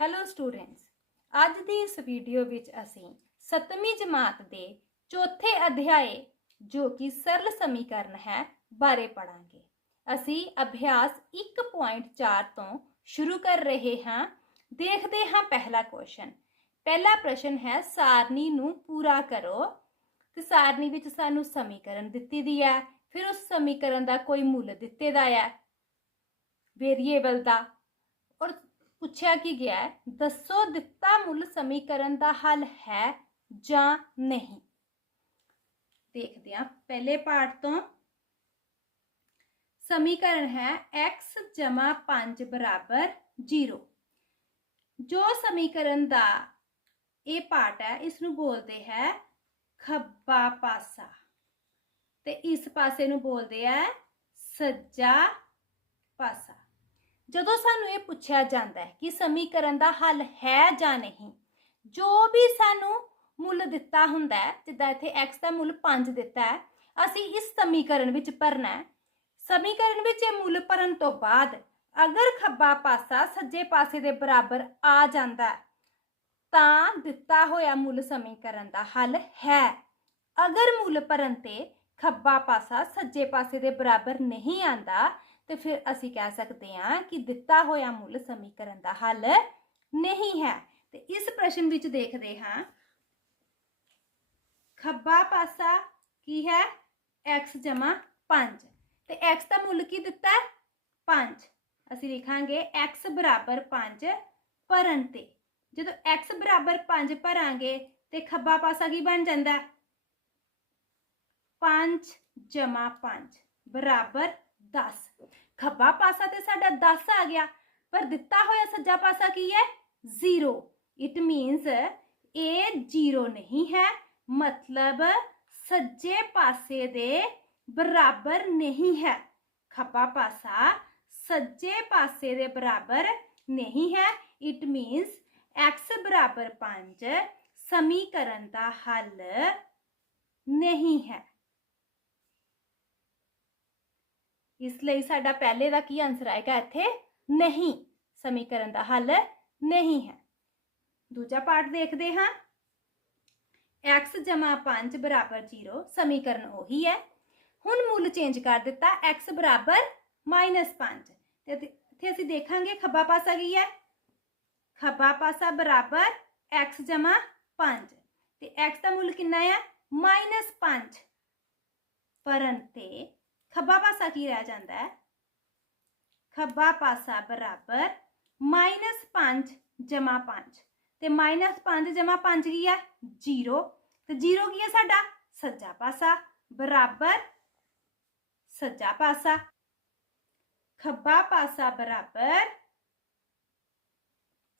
Hello students ਅੱਜ ਦੀ ਇਸ video ਵਿੱਚ ਅਸੀਂ 7ਵੀਂ ਜਮਾਤ ਦੇ ਚੌਥੇ ਅਧਿਆਏ, ਜੋ ਕਿ ਸਰਲ ਸਮੀਕਰਨ ਹੈ, ਬਾਰੇ ਪੜਾਂਗੇ ਅਸੀਂ ਅਭਿਆਸ 1.4 ਤੋਂ ਸ਼ੁਰੂ ਕਰ ਰਹੇ ਹਾਂ। ਦੇਖਦੇ ਹਾਂ ਪਹਿਲਾ ਕੁਐਸਚਨ ਪਹਿਲਾ ਪ੍ਰਸ਼ਨ ਹੈ, ਸਾਰਣੀ ਨੂੰ ਪੂਰਾ ਕਰੋ। ਤੇ ਸਾਰਣੀ ਵਿੱਚ ਸਾਨੂੰ ਸਮੀਕਰਨ ਦਿੱਤੀ ਦੀ ਹੈ। ਫਿਰ ਉਸ ਸਮੀਕਰਨ ਦਾ ਕੋਈ ਮੁੱਲ ਦਿੱਤੇ ਦਾ ਹੈ। ਵੇਰੀਏਬਲ ਦਾ ਪੁੱਛਿਆ ਕੀ ਗਿਆ ਹੈ? ਦੱਸੋ, ਦਿੱਤਾ ਮੁੱਲ ਸਮੀਕਰਨ ਦਾ ਹੱਲ ਹੈ ਜਾਂ ਨਹੀਂ? ਦੇਖਦੇ ਹਾਂ, ਪਹਿਲੇ ਪਾਠ ਤੋਂ। ਸਮੀਕਰਨ ਹੈ x 5 ਬਰਾਬਰ 0 ਜੋ ਸਮੀਕਰਨ ਦਾ ਇਹ ਪਾਰਟ ਹੈ ਇਸ ਨੂੰ ਬੋਲਦੇ ਹੈ ਖੱਬਾ ਪਾਸਾ। ਤੇ ਇਸ ਪਾਸੇ ਨੂੰ ਬੋਲਦੇ ਹੈ ਸੱਜਾ ਪਾਸਾ। ਜਦੋਂ ਸਾਨੂੰ ਇਹ ਪੁੱਛਿਆ ਜਾਂਦਾ ਹੈ ਕਿ ਸਮੀਕਰਨ ਦਾ ਹੱਲ ਹੈ ਜਾਂ ਨਹੀਂ, ਜੋ ਵੀ ਸਾਨੂੰ ਮੁੱਲ ਦਿੱਤਾ ਹੁੰਦਾ ਹੈ, ਜਿੱਦਾਂ ਇੱਥੇ x ਦਾ ਮੁੱਲ 5 ਦਿੱਤਾ ਹੈ, ਅਸੀਂ ਇਸ ਸਮੀਕਰਨ ਵਿੱਚ ਭਰਨਾ ਹੈ। ਸਮੀਕਰਨ ਵਿੱਚ ਇਹ ਮੁੱਲ ਭਰਨ ਤੋਂ ਬਾਅਦ ਅਗਰ ਖੱਬਾ ਪਾਸਾ ਸੱਜੇ ਪਾਸੇ ਦੇ ਬਰਾਬਰ ਆ ਜਾਂਦਾ ਤਾਂ ਦਿੱਤਾ ਹੋਇਆ ਮੁੱਲ ਸਮੀਕਰਨ ਦਾ ਹੱਲ ਹੈ। ਅਗਰ ਮੁੱਲ ਭਰਨ ਤੇ ਖੱਬਾ ਪਾਸਾ ਸੱਜੇ ਪਾਸੇ ਦੇ ਬਰਾਬਰ ਨਹੀਂ ਆਂਦਾ ਤੇ ਫਿਰ ਅਸੀਂ ਕਹਿ ਸਕਦੇ ਹਾਂ ਕਿ ਦਿੱਤਾ ਹੋਇਆ ਮੁੱਲ ਸਮੀਕਰਨ ਦਾ ਹੱਲ ਨਹੀਂ ਹੈ। ਤੇ ਇਸ ਪ੍ਰਸ਼ਨ ਵਿੱਚ ਦੇਖਦੇ ਹਾਂ। ਖੱਬਾ ਪਾਸਾ ਕੀ ਹੈ? X 5 ਤੇ x ਦਾ ਮੁੱਲ ਕੀ ਦਿੱਤਾ ਹੈ? 5 ਅਸੀਂ ਲਿਖਾਂਗੇ x 5 ਭਰਨ ਤੇ। ਜਦੋਂ x 5 ਭਰਾਂਗੇ ਤੇ ਖੱਬਾ ਪਾਸਾ ਕੀ ਬਣ ਜਾਂਦਾ 5 5 ਬਰਾਬਰ 10 ਖੱਬਾ ਪਾਸਾ ਤੇ ਸਾਡਾ 10 ਆ ਗਿਆ ਪਰ ਦਿੱਤਾ ਹੋਇਆ ਸੱਜਾ ਪਾਸਾ ਕੀ ਹੈ 0 ਇਟ ਮੀਨਸ ਇਹ 0 ਨਹੀਂ ਹੈ ਮਤਲਬ ਸੱਜੇ ਪਾਸੇ ਦੇ ਬਰਾਬਰ ਨਹੀਂ ਹੈ ਖੱਬਾ ਪਾਸਾ ਸੱਜੇ ਪਾਸੇ ਦੇ ਬਰਾਬਰ ਨਹੀਂ ਹੈ ਇਟ ਮੀਨਸ x ਬਰਾਬਰ 5 ਸਮੀਕਰਨ ਦਾ ਹੱਲ ਨਹੀਂ ਹੈ ਇਸ ਲਈ ਸਾਡਾ ਪਹਿਲੇ ਦਾ ਕੀ ਆਨਸਰ ਆਏਗਾ ਇੱਥੇ? ਨਹੀਂ। ਸਮੀਕਰਨ ਦਾ ਹੱਲ ਨਹੀਂ ਹੈ। ਦੂਜਾ ਪਾਰਟ ਦੇਖਦੇ ਹਾਂ। X 5 ਬਰਾਬਰ 0 ਸਮੀਕਰਨ ਉਹੀ ਹੈ। ਹੁਣ ਮੁੱਲ ਚੇਂਜ ਕਰ ਦਿੱਤਾ, x ਬਰਾਬਰ -5 ਤੇ ਇੱਥੇ ਅਸੀਂ ਦੇਖਾਂਗੇ ਖੱਬਾ ਪਾਸਾ ਕੀ ਹੈ। ਖੱਬਾ ਪਾਸਾ ਬਰਾਬਰ x 5 ਤੇ x ਦਾ ਮੁੱਲ ਕਿੰਨਾ ਹੈ -5 ਪਰਨ ਤੇ ਖੱਬਾ ਪਾਸਾ ਕੀ ਰਹਿ ਜਾਂਦਾ ਹੈ? ਖੱਬਾ ਪਾਸਾ ਬਰਾਬਰ -5 ਜਮਾ 5 ਤੇ -5 5 ਕੀ ਹੈ? 0 ਤੇ 0 ਕੀ ਹੈ ਸਾਡਾ? ਸੱਜਾ ਪਾਸਾ। ਬਰਾਬਰ ਸੱਜਾ ਪਾਸਾ। ਖੱਬਾ ਪਾਸਾ ਬਰਾਬਰ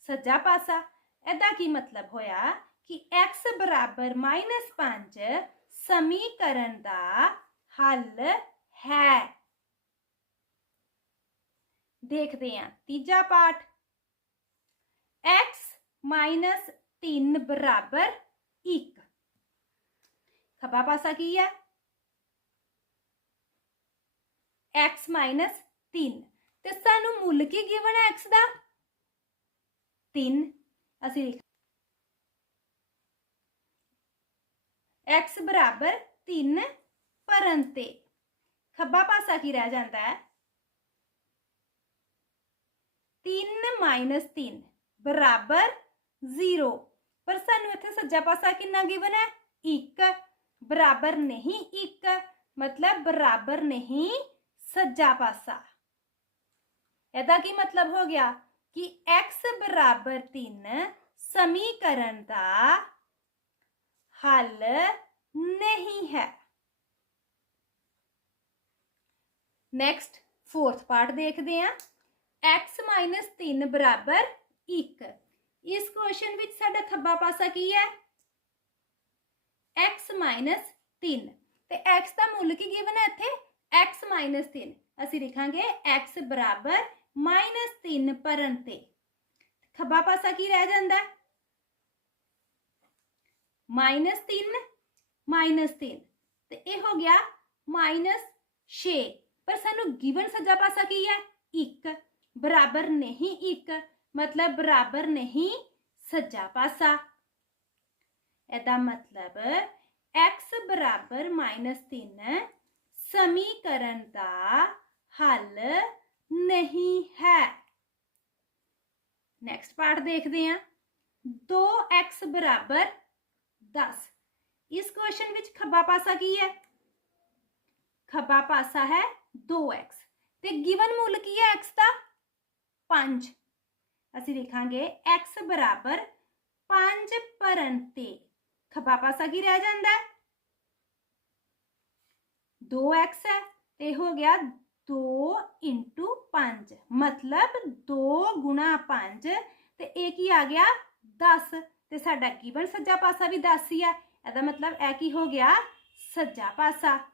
ਸੱਜਾ ਪਾਸਾ। ਇਹਦਾ ਕੀ ਮਤਲਬ ਹੋਇਆ ਕਿ x ਬਰਾਬਰ -5 ਸਮੀਕਰਨ ਦਾ ਹੱਲ ਹੈ। ਦੇਖਦੇ ਹਾਂ। ਤੀਜਾ ਪਾਠ। X 3 ਬਰਾਬਰ 1 ਖੱਬਾ ਪਾਸਾ ਕੀ ਹੈ? X 3 ਤੇ ਸਾਨੂੰ ਮੁੱਲ ਕੀ ਗਿਵਨ ਹੈ x ਦਾ? 3 ਅਸੀਂ ਲਿਖ x ਬਰਾਬਰ 3 ਭਰਨ ਤੇ। ਖੱਬਾ ਪਾਸਾ ਕੀ ਰਹਿ ਜਾਂਦਾ ਹੈ 3 3 ਬਰਾਬਰ 0 ਪਰ ਸਾਨੂੰ ਇੱਥੇ ਸੱਜਾ ਪਾਸਾ ਕਿੰਨਾ ਗਿਵਨ ਹੈ 1 ਬਰਾਬਰ ਨਹੀਂ 1 ਮਤਲਬ ਬਰਾਬਰ ਨਹੀਂ ਸੱਜਾ ਪਾਸਾ ਇਹਦਾ ਕੀ ਮਤਲਬ ਹੋ ਗਿਆ ਕਿ x ਬਰਾਬਰ 3 ਸਮੀਕਰਨ ਦਾ ਹੱਲ ਨਹੀਂ ਹੈ ਨੈਕਸਟ ਫੋਰਥ ਪਾਰਟ ਦੇਖਦੇ ਹਾਂ x 3 ਬਰਾਬਰ 1 ਇਸ ਕੁਐਸਚਨ ਵਿੱਚ ਸਾਡਾ ਖੱਬਾ ਪਾਸਾ ਕੀ ਹੈ x 3 ਤੇ x ਦਾ ਮੁੱਲ ਕੀ ਗਿਵਨ ਹੈ ਇੱਥੇ x 3 ਅਸੀਂ ਲਿਖਾਂਗੇ x ਬਰਾਬਰ -3 ਭਰਨ ਤੇ ਖੱਬਾ ਪਾਸਾ ਕੀ ਰਹਿ ਜਾਂਦਾ ਹੈ -3 -3 ਤੇ ਇਹ ਹੋ ਗਿਆ -6 ਪਰ ਸਾਨੂੰ ਗਿਵਨ ਸੱਜਾ ਪਾਸਾ ਕੀ ਹੈ ਇੱਕ। ਬਰਾਬਰ ਨਹੀਂ ਇੱਕ। ਮਤਲਬ ਬਰਾਬਰ ਨਹੀਂ ਸੱਜਾ ਪਾਸਾ। ਇਹਦਾ ਮਤਲਬ x ਬਰਾਬਰ -3 ਸਮੀਕਰਨ ਦਾ ਹੱਲ ਨਹੀਂ ਹੈ। ਨੈਕਸਟ ਪਾਰਟ ਦੇਖਦੇ ਹਾਂ। 2x ਬਰਾਬਰ 10 ਇਸ ਕੁਐਸਚਨ ਵਿੱਚ ਖੱਬਾ ਪਾਸਾ ਕੀ ਹੈ? ਖੱਬਾ ਪਾਸਾ ਹੈ 2x ਤੇ ਗਿਵਨ ਮੁੱਲ ਕੀ ਹੈ x ਦਾ? 5 ਅਸੀਂ ਲਿਖਾਂਗੇ x ਬਰਾਬਰ 5 ਪਰੰਤੇ ਖੱਬਾ ਪਾਸਾ ਕੀ ਰਹਿ ਜਾਂਦਾ ਹੈ? 2x ਹੈ। ਤੇ ਹੋ ਗਿਆ 2 5 ਮਤਲਬ 2 ਗੁਣਾ 5 ਤੇ ਇਹ ਕੀ ਆ ਗਿਆ? 10 ਤੇ ਸਾਡਾ ਗਿਵਨ ਸੱਜਾ ਪਾਸਾ ਵੀ 10 ਹੀ ਆ ਇਹਦਾ ਮਤਲਬ ਇਹ ਕੀ ਹੋ ਗਿਆ? ਸੱਜਾ ਪਾਸਾ।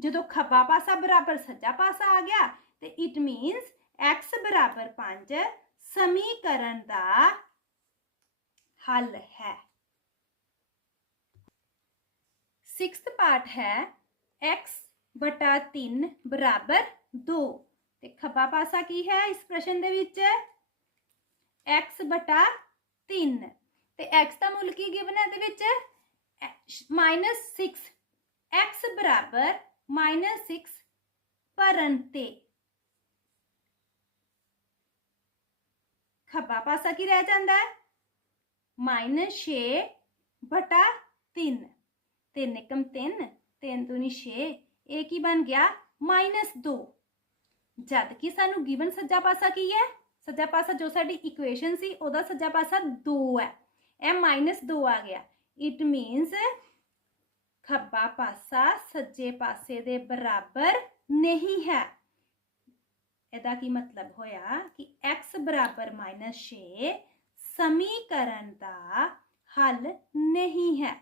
ਜਦੋਂ ਖੱਬਾ ਪਾਸਾ ਬਰਾਬਰ ਸੱਜਾ ਪਾਸਾ ਆ ਗਿਆ, ਤੇ ਇਟ ਮੀਨਸ x ਬਰਾਬਰ 5 ਸਮੀਕਰਨ ਦਾ ਹੱਲ ਹੈ। 6th ਪਾਰਟ ਹੈ x 3 ਬਰਾਬਰ 2 ਤੇ ਖੱਬਾ ਪਾਸਾ ਕੀ ਹੈ ਇਸ ਪ੍ਰਸ਼ਨ ਦੇ ਵਿੱਚ? x ਬਟਾ 3 ਤੇ x ਦਾ ਮੁੱਲ ਕੀ ਗਿਵਨ ਹੈ ਇਹਦੇ ਵਿੱਚ? -6 x -6 ਭਰਨ ਤੇ। ਖੱਬਾ ਪਾਸਾ ਕੀ ਰਹਿ ਜਾਂਦਾ ਹੈ? -6 ਬਟਾ 3 3 ਕਮ 3 3 2 6 ਇਹ ਕੀ ਬਣ ਗਿਆ? -2 ਜਦ ਕਿ ਸਾਨੂੰ ਗਿਵਨ ਸੱਜਾ ਪਾਸਾ ਕੀ ਹੈ? ਸੱਜਾ ਪਾਸਾ ਜੋ ਸਾਡੀ ਇਕੁਏਸ਼ਨ ਸੀ, ਉਹਦਾ ਸੱਜਾ ਪਾਸਾ 2 ਹੈ। ਇਹ -2 ਆ ਗਿਆ। ਇਟ ਮੀਨਸ ਖੱਬਾ ਪਾਸਾ ਸੱਜੇ ਪਾਸੇ ਦੇ ਬਰਾਬਰ ਨਹੀਂ ਹੈ। ਇਹਦਾ ਕੀ ਮਤਲਬ ਹੋਇਆ ਕਿ x ਬਰਾਬਰ -6 ਸਮੀਕਰਨ ਦਾ ਹੱਲ ਨਹੀਂ ਹੈ।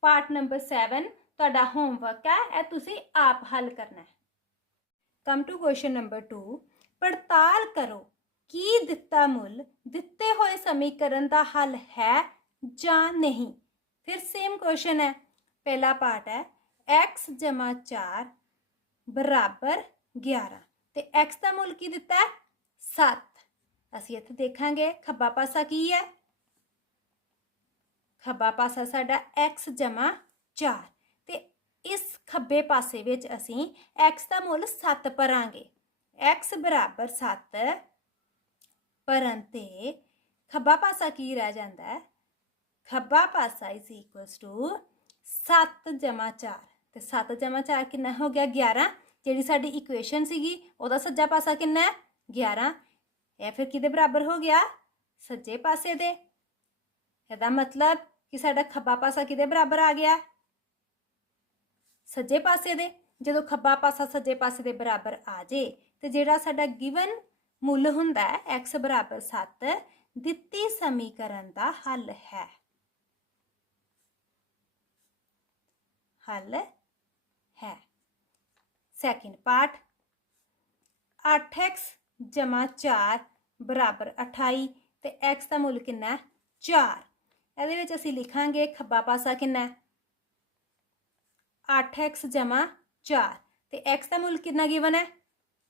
ਪਾਰਟ ਨੰਬਰ 7 ਤੁਹਾਡਾ ਹੋਮਵਰਕ ਹੈ, ਇਹ ਤੁਸੀਂ ਆਪ ਹੱਲ ਕਰਨਾ ਹੈ। ਕਮ ਟੂ ਕੁਐਸਚਨ ਨੰਬਰ 2 ਪੜਤਾਲ ਕਰੋ ਕੀ ਦਿੱਤਾ ਮੁੱਲ ਦਿੱਤੇ ਹੋਏ ਸਮੀਕਰਨ ਦਾ ਹੱਲ ਹੈ ਜਾਂ ਨਹੀਂ। ਫਿਰ ਸੇਮ ਕੁਐਸਚਨ ਹੈ। ਪਹਿਲਾ ਪਾਰਟ ਹੈ। x 4 ਬਰਾਬਰ 11 ਤੇ x ਦਾ ਮੁੱਲ ਕੀ ਦਿੱਤਾ ਹੈ? 7 ਅਸੀਂ ਇੱਥੇ ਦੇਖਾਂਗੇ ਖੱਬਾ ਪਾਸਾ ਕੀ ਹੈ। ਖੱਬਾ ਪਾਸਾ ਸਾਡਾ x 4 ਤੇ ਇਸ ਖੱਬੇ ਪਾਸੇ ਵਿੱਚ ਅਸੀਂ x ਦਾ ਮੁੱਲ 7 ਭਰਾਂਗੇ। x ਬਰਾਬਰ 7 ਪਰੰਤੇ ਖੱਬਾ ਪਾਸਾ ਕੀ ਰਹਿ ਜਾਂਦਾ ਹੈ? ਖੱਬਾ ਪਾਸਾ ਇਜ਼ ਇਕੁਅਲਸ ਟੂ 7 4 ਤੇ 7 4 ਕਿੰਨਾ ਹੋ ਗਿਆ? 11 ਜਿਹੜੀ ਸਾਡੀ ਇਕੁਏਸ਼ਨ ਸੀਗੀ, ਉਹਦਾ ਸੱਜਾ ਪਾਸਾ ਕਿੰਨਾ ਹੈ? 11 ਇਹ ਫਿਰ ਕਿਹਦੇ ਬਰਾਬਰ ਹੋ ਗਿਆ? ਸੱਜੇ ਪਾਸੇ ਦੇ। ਇਹਦਾ ਮਤਲਬ ਕਿ ਸਾਡਾ ਖੱਬਾ ਪਾਸਾ ਕਿਹਦੇ ਬਰਾਬਰ ਆ ਗਿਆ? ਸੱਜੇ ਪਾਸੇ ਦੇ। ਜਦੋਂ ਖੱਬਾ ਪਾਸਾ ਸੱਜੇ ਪਾਸੇ ਦੇ ਬਰਾਬਰ ਆ ਜੇ, ਤੇ ਜਿਹੜਾ ਸਾਡਾ ਗਿਵਨ ਮੁੱਲ ਹੁੰਦਾ ਹੈ, x ਬਰਾਬਰ 7 ਦਿੱਤੀ ਸਮੀਕਰਨ ਦਾ ਹੱਲ ਹੈ। ਹੱਲ ਹੈ। ਸੈਕਿੰਡ ਪਾਰਟ 8x 4 ਬਰਾਬਰ 28 ਤੇ x ਦਾ ਮੁੱਲ ਕਿੰਨਾ ਹੈ? 4 ਇਹਦੇ ਵਿੱਚ ਅਸੀਂ ਲਿਖਾਂਗੇ ਖੱਬਾ ਪਾਸਾ ਕਿੰਨਾ ਹੈ? 8x 4 ਤੇ x ਦਾ ਮੁੱਲ ਕਿੰਨਾ ਗਿਵਨ ਹੈ?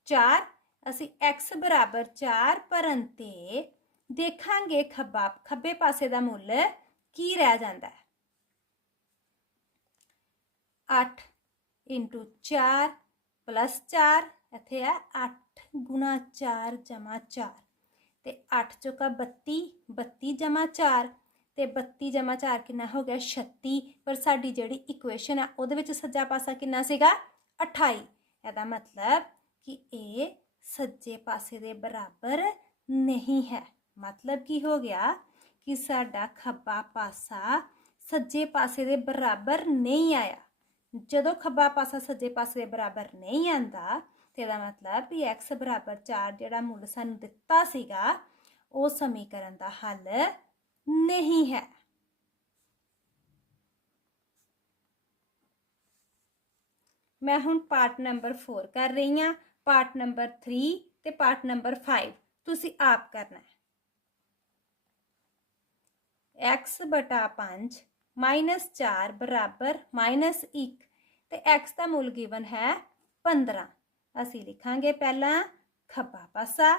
4 ਅਸੀਂ x ਬਰਾਬਰ 4 ਪਰੰਤੇ ਦੇਖਾਂਗੇ ਖੱਬਾ, ਖੱਬੇ ਪਾਸੇ ਦਾ ਮੁੱਲ ਕੀ ਰਹਿ ਜਾਂਦਾ ਹੈ? 8 ਇੰਟੂ 4 ਪਲੱਸ 4 ਇੱਥੇ ਹੈ 8 ਗੁਣਾ 4 ਜਮਾ 4 ਤੇ 8 ਚੋਕਾ 32 32 ਜਮਾ 4 ਤੇ 32 ਜਮਾ 4 ਕਿੰਨਾ ਹੋ ਗਿਆ? 36 ਪਰ ਸਾਡੀ ਜਿਹੜੀ ਇਕੁਏਸ਼ਨ ਹੈ ਉਹਦੇ ਵਿੱਚ ਸੱਜਾ ਪਾਸਾ ਕਿੰਨਾ ਸੀਗਾ? 28 ਇਹਦਾ ਮਤਲਬ ਕਿ ਇਹ ਸੱਜੇ ਪਾਸੇ ਦੇ ਬਰਾਬਰ ਨਹੀਂ ਹੈ। ਮਤਲਬ ਕੀ ਹੋ ਗਿਆ ਕਿ ਸਾਡਾ ਖੱਬਾ ਪਾਸਾ ਸੱਜੇ ਪਾਸੇ ਦੇ ਬਰਾਬਰ ਨਹੀਂ ਆਇਆ। ਜਦੋਂ ਖੱਬਾ ਪਾਸਾ ਸੱਜੇ ਪਾਸੇ ਦੇ ਬਰਾਬਰ ਨਹੀਂ ਆਂਦਾ ਤੇ ਇਹਦਾ ਮਤਲਬ ਵੀ x ਬਰਾਬਰ 4 ਜਿਹੜਾ ਮੁੱਲ ਸਾਨੂੰ ਦਿੱਤਾ ਸੀਗਾ ਉਹ ਸਮੀਕਰਨ ਦਾ ਹੱਲ ਨਹੀਂ ਹੈ ਮੈਂ ਹੁਣ ਪਾਰਟ ਨੰਬਰ 4 ਕਰ ਰਹੀ ਹਾਂ ਪਾਰਟ ਨੰਬਰ 3 ਤੇ ਪਾਰਟ ਨੰਬਰ 5 ਤੁਸੀਂ ਆਪ ਕਰਨਾ ਹੈ x 5 माइनस चार बराबर माइनस एक तो एक्स का मूल गिवन है पंद्रह। असी लिखा पहला खबा पासा।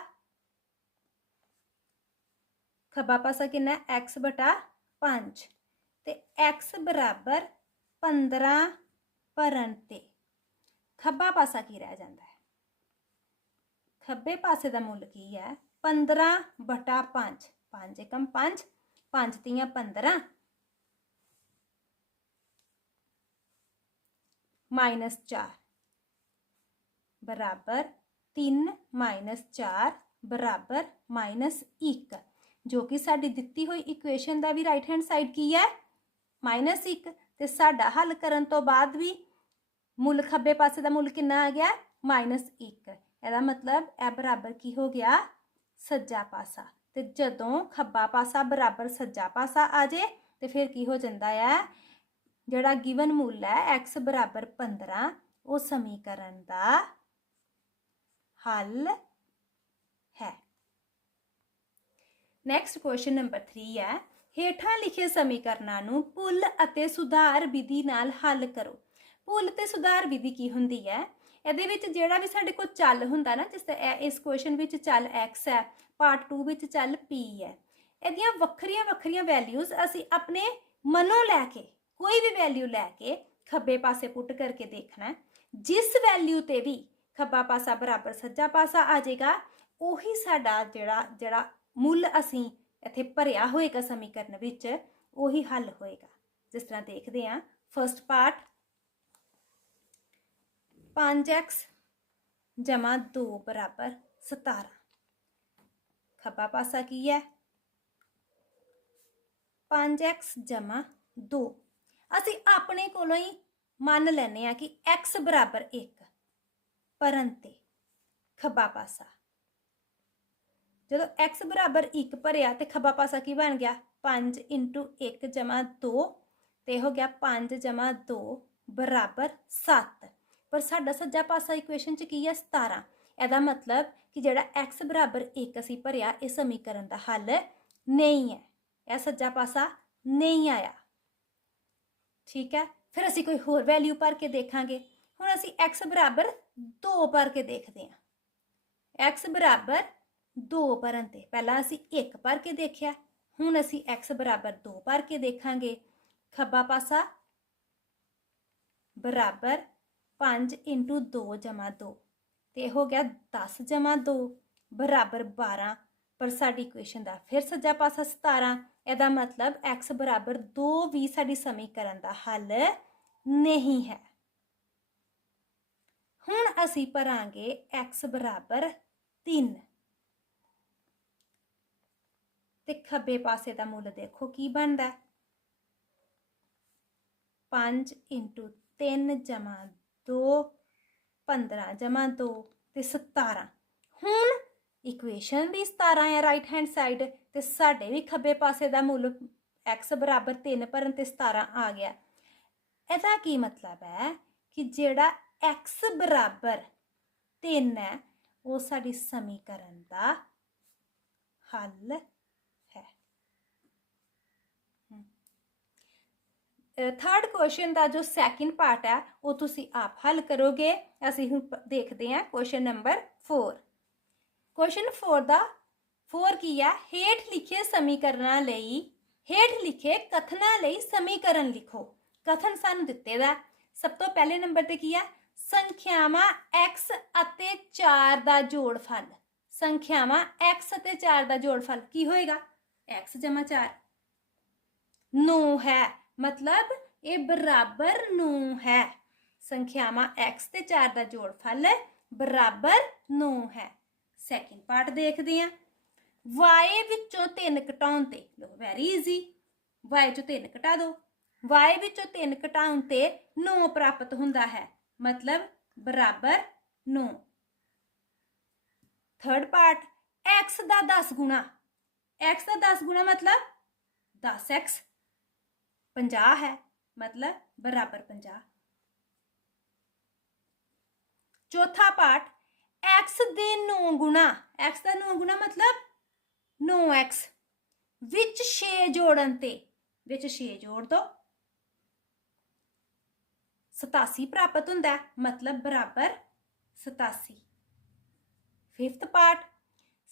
खबा पासा कि एक्स बटा पाँच। तो एक्स बराबर पंद्रह परंते खबा पासा की रह जाता है? खब्बे पासे का मुल की है? पंद्रह बटा पाँच। पाँच एकम पाँच पाँच तीन पंद्रह। ਮਾਈਨਸ 4 ਬਰਾਬਰ 3 ਮਾਈਨਸ 4 ਬਰਾਬਰ ਮਾਈਨਸ 1 ਜੋ ਕਿ ਸਾਡੀ ਦਿੱਤੀ ਹੋਈ ਇਕੁਏਸ਼ਨ ਦਾ ਵੀ ਰਾਈਟ ਹੈਂਡ ਸਾਈਡ ਕੀ ਹੈ ਮਾਈਨਸ 1 ਤੇ ਸਾਡਾ ਹੱਲ ਕਰਨ ਤੋਂ ਬਾਅਦ ਵੀ ਮੁੱਲ ਖੱਬੇ ਪਾਸੇ ਦਾ ਮੁੱਲ ਕਿੰਨਾ ਆ ਗਿਆ ਮਾਈਨਸ 1 ਇਹਦਾ ਮਤਲਬ ਇਹ ਬਰਾਬਰ ਕੀ ਹੋ ਗਿਆ ਸੱਜਾ ਪਾਸਾ ਤੇ ਜਦੋਂ ਖੱਬਾ ਪਾਸਾ ਬਰਾਬਰ ਸੱਜਾ ਪਾਸਾ ਆ ਜੇ ਤੇ ਫਿਰ ਕੀ ਹੋ ਜਾਂਦਾ ਹੈ ਜਿਹੜਾ ਗਿਵਨ ਮੁੱਲ ਹੈ x ਬਰਾਬਰ 15 ਉਹ ਸਮੀਕਰਨ ਦਾ ਹੱਲ ਹੈ। ਨੈਕਸਟ ਕੁਐਸਚਨ ਨੰਬਰ 3 ਹੈ। ਹੇਠਾਂ ਲਿਖੇ ਸਮੀਕਰਨਾਂ ਨੂੰ ਪੁੱਲ ਅਤੇ ਸੁਧਾਰ ਵਿਧੀ ਨਾਲ ਹੱਲ ਕਰੋ। ਪੁੱਲ ਤੇ ਸੁਧਾਰ ਵਿਧੀ ਕੀ ਹੁੰਦੀ ਹੈ? ਇਹਦੇ ਵਿੱਚ ਜਿਹੜਾ ਵੀ ਸਾਡੇ ਕੋਲ ਚੱਲ ਹੁੰਦਾ ਨਾ, ਜਿਸ ਤਰ੍ਹਾਂ ਇਸ ਕੁਐਸਚਨ ਵਿੱਚ ਚੱਲ x ਹੈ ਪਾਰਟ 2 ਵਿੱਚ ਚੱਲ p ਹੈ, ਇਹਦੀਆਂ ਵੱਖਰੀਆਂ ਵੱਖਰੀਆਂ ਵੈਲਿਊਜ਼ ਅਸੀਂ ਆਪਣੇ ਮਨੋਂ ਲੈ ਕੇ ਕੋਈ ਵੀ ਵੈਲਿਊ ਲੈ ਕੇ ਖੱਬੇ ਪਾਸੇ ਪੁੱਟ ਕਰਕੇ ਦੇਖਣਾ ਜਿਸ ਵੈਲਿਊ ਤੇ ਵੀ ਖੱਬਾ ਪਾਸਾ ਬਰਾਬਰ ਸੱਜਾ ਪਾਸਾ ਆ ਜਾਏਗਾ, ਉਹੀ ਸਾਡਾ ਜਿਹੜਾ ਜਿਹੜਾ ਮੁੱਲ ਅਸੀਂ ਇੱਥੇ ਭਰਿਆ ਹੋਏਗਾ ਸਮੀਕਰਨ ਵਿੱਚ, ਉਹੀ ਹੱਲ ਹੋਏਗਾ। ਜਿਸ ਤਰ੍ਹਾਂ ਦੇਖਦੇ ਹਾਂ ਫਰਸਟ ਪਾਰਟ 5x 2 ਬਰਾਬਰ 17 ਖੱਬਾ ਪਾਸਾ ਕੀ ਹੈ? 5x 2 ਅਸੀਂ ਆਪਣੇ ਕੋਲੋਂ ਹੀ ਮੰਨ ਲੈਨੇ ਆ ਕਿ x ਬਰਾਬਰ 1 ਪਰੰਤੇ, ਖੱਬਾ ਪਾਸਾ। ਜਦੋਂ x ਬਰਾਬਰ 1 ਭਰਿਆ ਤੇ ਖੱਬਾ ਪਾਸਾ ਕੀ ਬਣ ਗਿਆ? 5 1 2 ਤੇ ਹੋ ਗਿਆ 5 2 ਬਰਾਬਰ 7 ਪਰ ਸਾਡਾ ਸੱਜਾ ਪਾਸਾ ਇਕੁਏਸ਼ਨ ਚ ਕੀ ਹੈ 17 ਇਹਦਾ ਮਤਲਬ ਕਿ ਜਿਹੜਾ x ਬਰਾਬਰ 1 ਅਸੀਂ ਭਰਿਆ, ਇਹ ਸਮੀਕਰਨ ਦਾ ਹੱਲ ਨਹੀਂ ਹੈ। ਇਹ ਸੱਜਾ ਪਾਸਾ ਨਹੀਂ ਆਇਆ। ਠੀਕ ਹੈ? ਫਿਰ ਅਸੀਂ ਕੋਈ ਹੋਰ ਵੈਲਿਊ ਭਰ ਕੇ ਦੇਖਾਂਗੇ। ਹੁਣ ਅਸੀਂ x ਬਰਾਬਰ 2 ਭਰ ਕੇ ਦੇਖਦੇ ਹਾਂ। x ਬਰਾਬਰ 2 ਭਰਨ ਤੇ ਪਹਿਲਾਂ ਅਸੀਂ 1 ਭਰ ਕੇ ਦੇਖਿਆ। ਹੁਣ ਅਸੀਂ x ਬਰਾਬਰ 2 ਭਰ ਕੇ ਦੇਖਾਂਗੇ। ਖੱਬਾ ਪਾਸਾ ਬਰਾਬਰ 5 2 2 ਤੇ ਹੋ ਗਿਆ 10 2 ਬਰਾਬਰ 12 ਪਰ ਸਾਡੀ ਇਕੁਏਸ਼ਨ ਦਾ ਫਿਰ ਸੱਜਾ ਪਾਸਾ 17 ਇਹਦਾ ਮਤਲਬ x ਬਰਾਬਰ 2 ਵੀ ਸਾਡੀ ਸਮੀਕਰਨ ਦਾ ਹੱਲ ਨਹੀਂ ਹੈ। ਹੁਣ ਅਸੀਂ ਭਰਾਂਗੇ x 3 ਤੇ ਖੱਬੇ ਪਾਸੇ ਦਾ ਮੁੱਲ ਦੇਖੋ ਕੀ ਬਣਦਾ ਹੈ। 5 3 ਜਮਾ 2 15 ਜਮਾ 2 ਤੇ 17 ਹੁਣ ਇਕੁਏਸ਼ਨ ਵੀ 17 ਹੈ ਰਾਈਟ ਹੈਂਡ ਸਾਈਡ ਤੇ ਸਾਡੇ ਵੀ ਖੱਬੇ ਪਾਸੇ ਦਾ ਮੁੱਲ x ਬਰਾਬਰ 3 ਭਰਨ ਤੇ 17 ਆ ਗਿਆ। ਇਹਦਾ ਕੀ ਮਤਲਬ ਹੈ ਕਿ ਜਿਹੜਾ x ਬਰਾਬਰ 3 ਹੈ, ਉਹ ਸਾਡੀ ਸਮੀਕਰਨ ਦਾ ਹੱਲ ਹੈ। ਥਰਡ ਕੁਐਸਚਨ ਦਾ ਜੋ ਸੈਕਿੰਡ ਪਾਰਟ ਹੈ, ਉਹ ਤੁਸੀਂ ਆਪ ਹੱਲ ਕਰੋਗੇ। ਅਸੀਂ ਹੁਣ ਦੇਖਦੇ ਹਾਂ ਕੁਐਸਚਨ ਨੰਬਰ 4 ਕੁਐਸਚਨ 4 ਦਾ 4 ਕੀ ਹੈ ਹੇਠ ਲਿਖੇ ਸਮੀਕਰਨਾਂ ਲਈ, ਹੇਠ ਲਿਖੇ ਕਥਨਾਂ ਲਈ ਸਮੀਕਰਨ ਲਿਖੋ। ਕਥਨ ਸਾਨੂੰ ਦਿੱਤੇ ਦਾ। ਸਭ ਤੋਂ ਪਹਿਲੇ ਨੰਬਰ ਤੇ ਕੀ ਹੈ ਸੰਖਿਆਵਾਂ x ਅਤੇ 4 ਦਾ ਜੋੜਫਲ ਸੰਖਿਆਵਾਂ x ਅਤੇ 4 ਦਾ ਜੋੜਫਲ ਕੀ ਹੋਏਗਾ? x 4 9 ਹੈ, ਮਤਲਬ ਇਹ ਬਰਾਬਰ 9 ਹੈ। ਸੰਖਿਆਵਾਂ x ਤੇ 4 ਦਾ ਜੋੜਫਲ ਬਰਾਬਰ 9 ਹੈ। ਸੈਕਿੰਡ ਪਾਰਟ ਦੇਖਦੇ ਹਾਂ। Y ਵਿੱਚੋਂ 3 ਘਟਾਉਣ ਤੇ ਲੋ ਵੈਰੀ ਈਜ਼ੀ y ਚੋਂ 3 ਘਟਾ ਦਿਓ। Y ਵਿੱਚੋਂ 3 ਘਟਾਉਣ ਤੇ 9 ਪ੍ਰਾਪਤ ਹੁੰਦਾ ਹੈ। ਮਤਲਬ ਬਰਾਬਰ 9 ਥਰਡ ਪਾਰਟ x ਦਾ 10 ਗੁਣਾ। X ਦਾ 10 ਗੁਣਾ ਮਤਲਬ 10x 50 ਹੈ, ਮਤਲਬ ਬਰਾਬਰ 50 ਚੌਥਾ ਪਾਰਟ x ਦੇ 9 ਗੁਣਾ, x ਦਾ 9 ਗੁਣਾ ਮਤਲਬ 9x ਵਿੱਚ 6 ਜੋੜਨ ਤੇ, ਵਿੱਚ 6 ਜੋੜ ਦੋ। 87 ਪ੍ਰਾਪਤ ਹੁੰਦਾ, ਮਤਲਬ ਬਰਾਬਰ 87 ਫਿਫਥ ਪਾਰਟ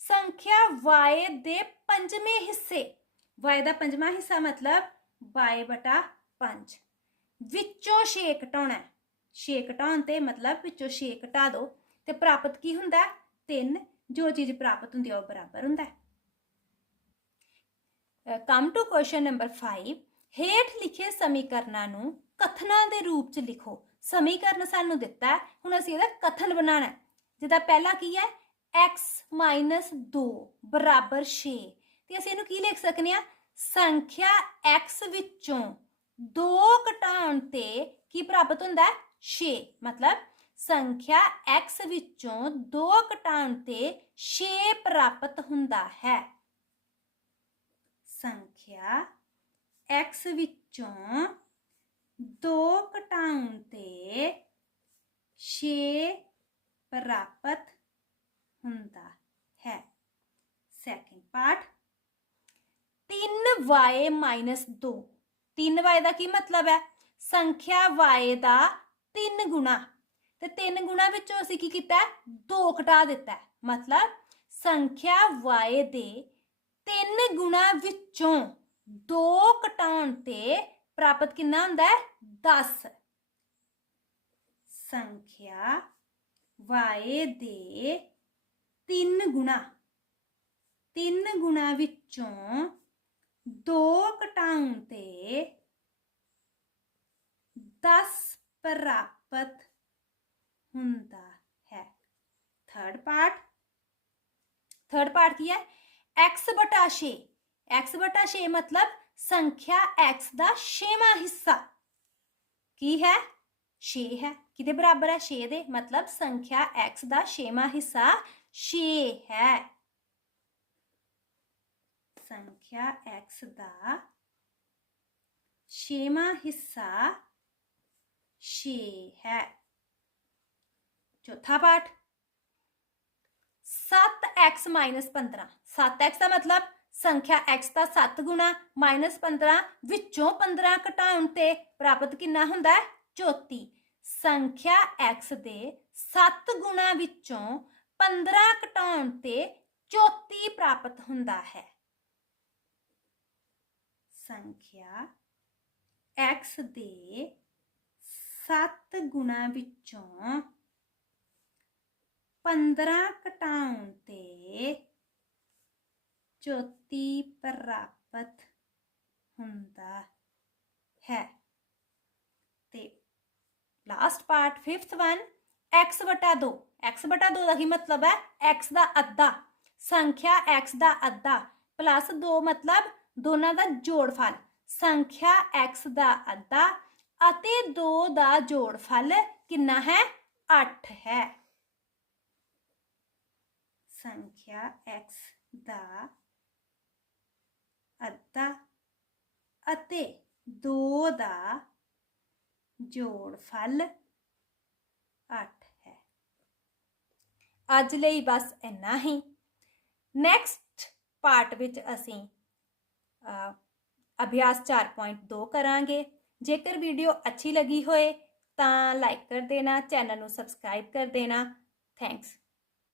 ਸੰਖਿਆ y ਦੇ ਪੰਜਵੇਂ ਹਿੱਸੇ, y ਦਾ ਪੰਜਵਾਂ ਹਿੱਸਾ ਮਤਲਬ y ਬਟਾ 5 ਵਿੱਚੋਂ 6 ਘਟਾਉਣਾ ਹੈ 6 ਘਟਾਉਣ ਤੇ ਮਤਲਬ ਵਿੱਚੋਂ 6 ਘਟਾ ਦਿਓ ਤੇ ਪ੍ਰਾਪਤ ਕੀ ਹੁੰਦਾ? ਤਿੰਨ, ਜੋ ਚੀਜ਼ ਪ੍ਰਾਪਤ ਹੁੰਦੀ ਹੈ ਉਹ ਬਰਾਬਰ ਹੁੰਦਾ ਹੈ। ਕਮ ਟੂ ਕੁਐਸਚਨ ਨੰਬਰ 5 ਹੇਠ ਲਿਖੇ ਸਮੀਕਰਨਾਂ ਨੂੰ ਕਥਨਾਂ ਦੇ ਰੂਪ ਚ ਲਿਖੋ। ਸਮੀਕਰਨ ਸਾਨੂੰ ਦਿੱਤਾ ਹੁਣ ਅਸੀਂ ਇਹਦਾ ਕਥਨ ਬਣਾਉਣਾ ਜਿਹਦਾ ਪਹਿਲਾ ਕੀ ਹੈ? x 2 ਬਰਾਬਰ 6 ਤੇ ਅਸੀਂ ਇਹਨੂੰ ਕੀ ਲਿਖ ਸਕਨੇ ਆ? ਸੰਖਿਆ x ਵਿੱਚੋਂ 2 ਘਟਾਉਣ ਤੇ ਕੀ ਪ੍ਰਾਪਤ ਹੁੰਦਾ ਹੈ? 6 ਮਤਲਬ ਸੰਖਿਆ x ਵਿੱਚੋਂ 2 ਘਟਾਉਣ ਤੇ 6 ਪ੍ਰਾਪਤ ਹੁੰਦਾ ਹੈ ਸੰਖਿਆ x ਵਿੱਚੋਂ 2 ਘਟਾਉਣ ਤੇ 6 ਪ੍ਰਾਪਤ ਹੁੰਦਾ ਹੈ ਸੈਕਿੰਡ ਪਾਰਟ 3y 2 3y ਦਾ ਕੀ ਮਤਲਬ ਹੈ ਸੰਖਿਆ y ਦਾ 3 ਗੁਣਾ ਤੇ ਤਿੰਨ ਗੁਣਾ ਵਿੱਚੋਂ ਅਸੀਂ ਕੀ ਕੀਤਾ ਦੋ ਘਟਾ ਦਿੱਤਾ ਮਤਲਬ ਸੰਖਿਆ y ਦੇ ਤਿੰਨ ਗੁਣਾ ਵਿੱਚੋਂ ਦੋ ਘਟਾਉਣ ਤੇ ਪ੍ਰਾਪਤ ਕਿੰਨਾ ਹੁੰਦਾ ਹੈ? 10 ਸੰਖਿਆ y ਦੇ 3 ਗੁਣਾ। 3 ਗੁਣਾ ਵਿੱਚੋਂ 2 ਘਟਾਉਣ ਤੇ 10 ਪ੍ਰਾਪਤ ਹੁੰਦਾ ਹੈ ਥਰਡ ਪਾਰਟ ਥਰਡ ਪਾਰਟ ਕੀ ਹੈ x ਬਟਾ 6 x ਬਟਾ 6 ਮਤਲਬ ਸੰਖਿਆ x ਦਾ 6ਵਾਂ ਹਿੱਸਾ ਕੀ ਹੈ 6 ਹੈ ਕਿਹਦੇ ਬਰਾਬਰ ਹੈ 6 ਦੇ ਮਤਲਬ ਸੰਖਿਆ x ਦਾ 6ਵਾਂ ਹਿੱਸਾ 6 ਹੈ ਸੰਖਿਆ x ਦਾ 6ਵਾਂ ਹਿੱਸਾ 6 ਹੈ ਚੌਥਾ ਪਾਠ। 7x 15 7x ਦਾ ਮਤਲਬ ਸੰਖਿਆ x ਦਾ 7 ਗੁਣਾ 15 ਵਿੱਚੋਂ 15 ਘਟਾਉਣ ਤੇ ਪ੍ਰਾਪਤ ਕਿੰਨਾ ਹੁੰਦਾ ਹੈ? 34 ਸੰਖਿਆ x ਦੇ 7 ਗੁਣਾ ਵਿੱਚੋਂ 15 ਘਟਾਉਣ ਤੇ 34 ਪ੍ਰਾਪਤ ਹੁੰਦਾ ਹੈ। ਸੰਖਿਆ x ਦੇ 7 ਗੁਣਾ ਵਿੱਚੋਂ 15 ਘਟਾਉਣ ਤੇ 34 ਪ੍ਰਾਪਤ ਹੁੰਦਾ ਹੈ ਤੇ last part 5th one x ਬਟਾ 2 x ਬਟਾ 2 ਦਾ ਕੀ ਮਤਲਬ ਹੈ x ਦਾ ਅੱਧਾ ਸੰਖਿਆ x ਦਾ ਅੱਧਾ ਪਲੱਸ 2 ਮਤਲਬ ਦੋਨਾਂ ਦਾ ਜੋੜਫਲ ਸੰਖਿਆ x ਦਾ ਅੱਧਾ ਅਤੇ 2 ਦਾ ਜੋੜਫਲ ਕਿੰਨਾ ਹੈ 8 ਹੈ ਸੰਖਿਆ x ਦਾ ਅੱਧਾ ਅਤੇ 2 ਦਾ ਜੋੜਫਲ 8 ਹੈ। ਅੱਜ ਲਈ ਬਸ ਇੰਨਾ ਹੀ। ਨੈਕਸਟ ਪਾਰਟ ਵਿੱਚ ਅਸੀਂ ਅ, ਅਭਿਆਸ 4.2 ਕਰਾਂਗੇ। ਜੇਕਰ ਵੀਡੀਓ ਅੱਛੀ ਲੱਗੀ ਹੋਏ ਤਾਂ ਲਾਈਕ ਕਰ ਦੇਣਾ ਚੈਨਲ ਨੂੰ ਸਬਸਕ੍ਰਾਈਬ ਕਰ ਦੇਣਾ। ਥੈਂਕਸ